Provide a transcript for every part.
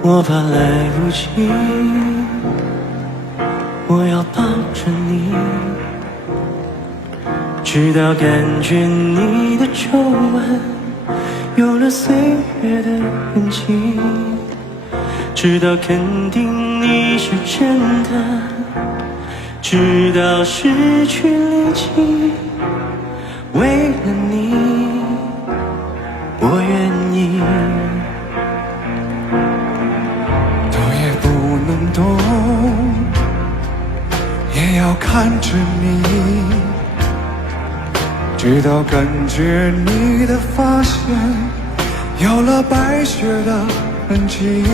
我怕来不及，我要抱着你，直到感觉你的皱纹有了岁月的痕迹，直到肯定你是真的，直到失去力气，为了你我愿意。动也不能动，也要看着你，直到感觉你的发线有了白雪的痕迹，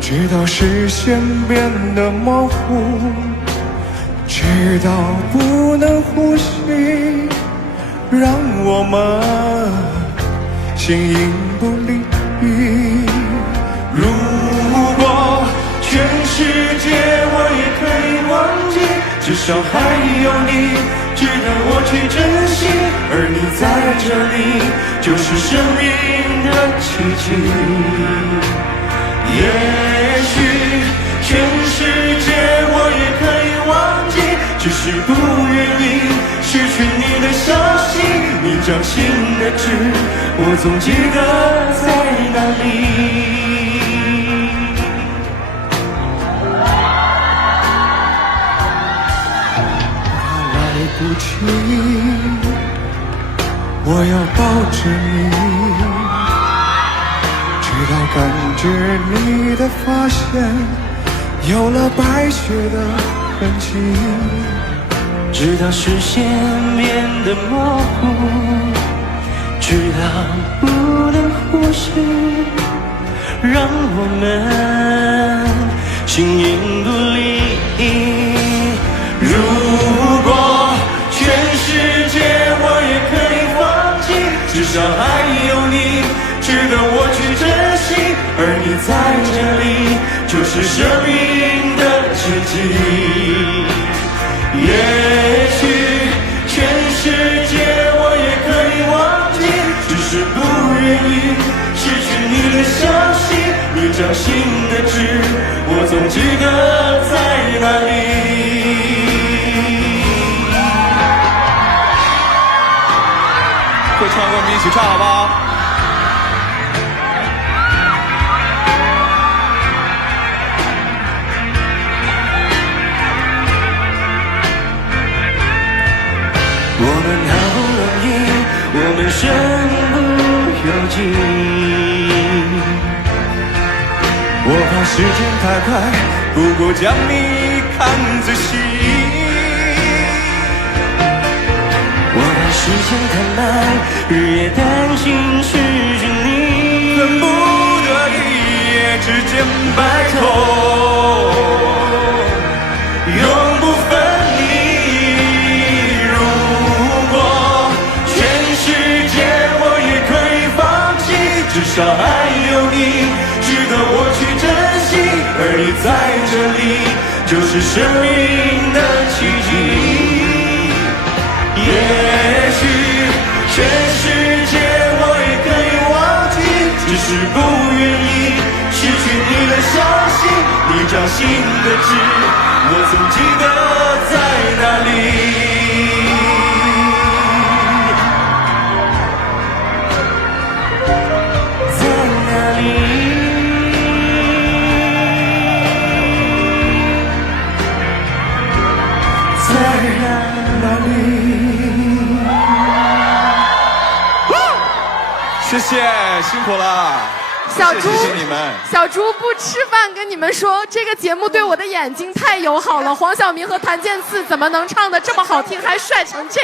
直到视线变得模糊，直到不能呼吸，让我们形影不离。如果全世界我也可以忘记，至少还有你值得我去珍惜，而你在这里就是生命的奇迹。也许全世界我也可以忘记，只是不愿意失去你的消息，你掌心的痣我总记得在哪里。来不及，我要抱着你，直到感觉你的发线有了白雪的痕迹，直到视线变得模糊，直到不能呼吸，让我们形影不离。如果全世界我也可以放弃，至少还有你值得我去珍惜，而你在这里就是生命的奇迹。也许全世界我也可以忘记，只是不愿意失去你的消息，你掌心的痣我总记得在哪里。会唱跟我们一起唱好不好？我们好不容易，我们身不由己，我怕时间太快，不够将你看仔细。我怕时间太慢，日夜担心失去你，恨不得一夜之间白头，永不分离。如果全世界我也可以放弃，至少还有你值得我去珍惜，而你在这里就是生命的奇迹。也许全世界我也可以忘记，只是不愿意失去你的消息，你掌心的痣我总记得在哪里。谢谢，辛苦了。小猪，谢谢你们。小猪不吃饭跟你们说，这个节目对我的眼睛太友好了。黄晓明和谭健次怎么能唱得这么好听，还帅成这样？